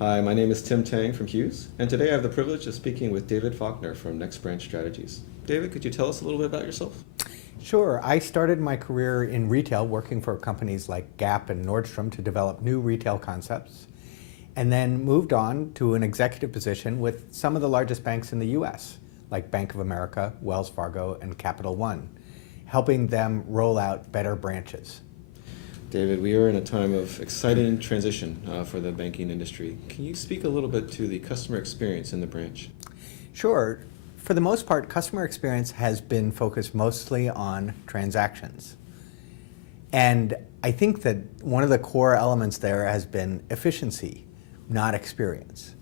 Hi, my name is Tim Tang from Hughes, and today I have the privilege of speaking with David Faulkner from Next Branch Strategies. David, could you tell us a little bit about yourself? Sure. I started my career in retail working for companies like Gap and Nordstrom to develop new retail concepts, and then moved on to an executive position with some of the largest banks in the US, like Bank of America, Wells Fargo, and Capital One, helping them roll out better branches. David, we are in a time of exciting transition for the banking industry. Can you speak a little bit to the customer experience in the branch? Sure. For the most part, customer experience has been focused mostly on transactions. And I think that one of the core elements there has been efficiency, not experience.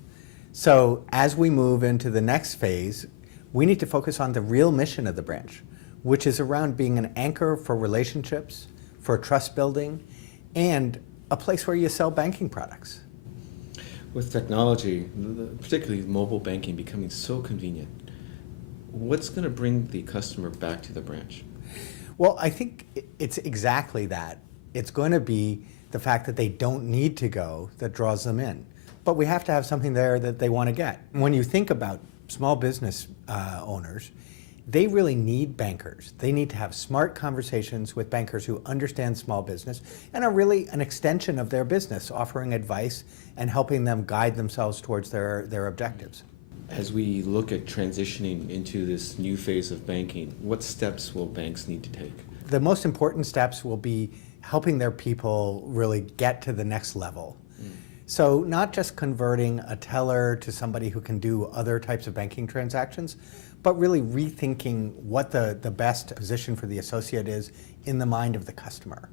So as we move into the next phase, we need to focus on the real mission of the branch, which is around being an anchor for relationships, for trust building, and a place where you sell banking products. With technology, particularly mobile banking becoming so convenient, what's going to bring the customer back to the branch? Well, I think it's exactly that. It's going to be the fact that they don't need to go that draws them in. But we have to have something there that they want to get. When you think about small business owners, they really need bankers. They need to have smart conversations with bankers who understand small business and are really an extension of their business, offering advice and helping them guide themselves towards their objectives. As we look at transitioning into this new phase of banking, what steps will banks need to take? The most important steps will be helping their people really get to the next level. So not just converting a teller to somebody who can do other types of banking transactions, but really rethinking what the best position for the associate is in the mind of the customer.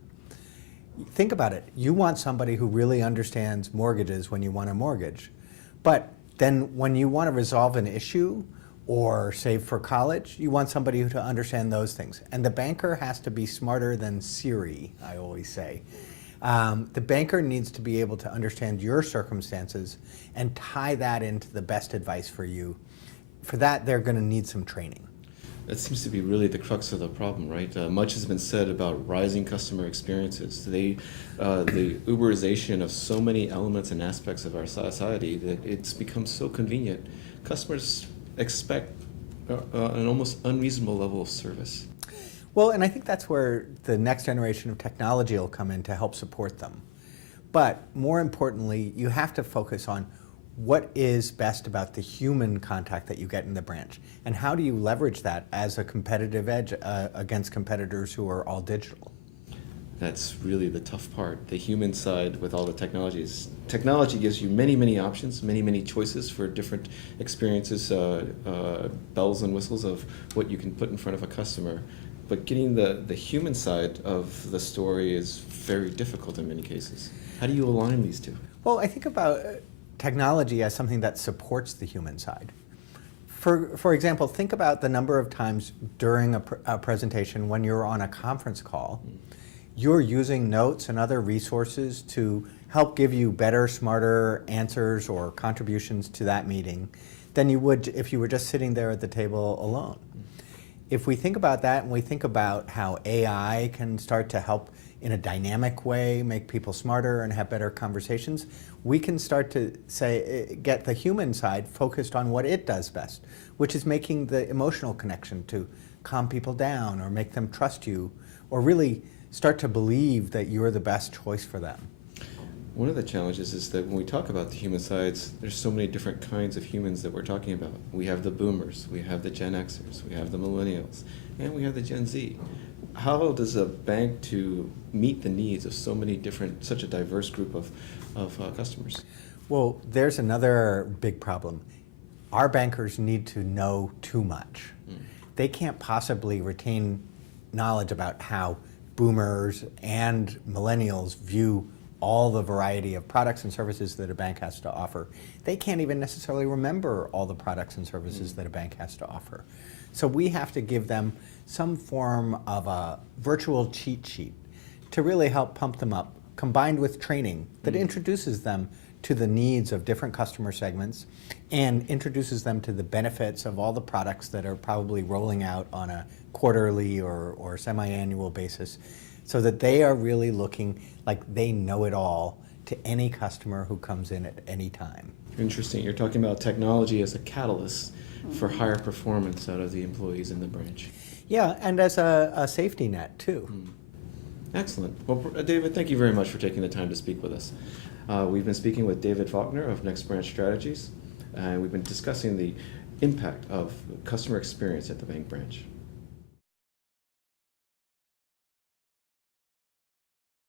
Think about it. You want somebody who really understands mortgages when you want a mortgage. But then when you want to resolve an issue or save for college, you want somebody to understand those things. And the banker has to be smarter than Siri, I always say. The banker needs to be able to understand your circumstances and tie that into the best advice for you. For that, they're going to need some training. That seems to be really the crux of the problem, right? Much has been said about rising customer experiences. The Uberization of so many elements and aspects of our society that it's become so convenient. Customers expect an almost unreasonable level of service. Well, and I think that's where the next generation of technology will come in to help support them. But more importantly, you have to focus on what is best about the human contact that you get in the branch, and how do you leverage that as a competitive edge against competitors who are all digital? That's really the tough part, the human side with all the technologies. Technology gives you many, many options, many, many choices for different experiences, bells and whistles of what you can put in front of a customer. But getting the human side of the story is very difficult in many cases. How do you align these two? Well, I think about technology as something that supports the human side. For example, think about the number of times during a presentation when you're on a conference call, you're using notes and other resources to help give you better, smarter answers or contributions to that meeting than you would if you were just sitting there at the table alone. If we think about that and we think about how AI can start to help in a dynamic way make people smarter and have better conversations, we can start to get the human side focused on what it does best, which is making the emotional connection to calm people down or make them trust you or really start to believe that you're the best choice for them. One of the challenges is that when we talk about the human sides, there's so many different kinds of humans that we're talking about. We have the boomers, we have the Gen Xers, we have the millennials, and we have the Gen Z. How does a bank to meet the needs of so many different, such a diverse group of customers? Well, there's another big problem. Our bankers need to know too much. They can't possibly retain knowledge about how boomers and millennials view all the variety of products and services that a bank has to offer. They can't even necessarily remember all the products and services that a bank has to offer. So we have to give them some form of a virtual cheat sheet to really help pump them up, combined with training that introduces them to the needs of different customer segments and introduces them to the benefits of all the products that are probably rolling out on a quarterly or semi-annual basis, so that they are really looking like they know it all to any customer who comes in at any time. Interesting. You're talking about technology as a catalyst for higher performance out of the employees in the branch. Yeah, and as a safety net too. Excellent. Well, David, thank you very much for taking the time to speak with us. We've been speaking with David Faulkner of Next Branch Strategies, and we've been discussing the impact of customer experience at the bank branch.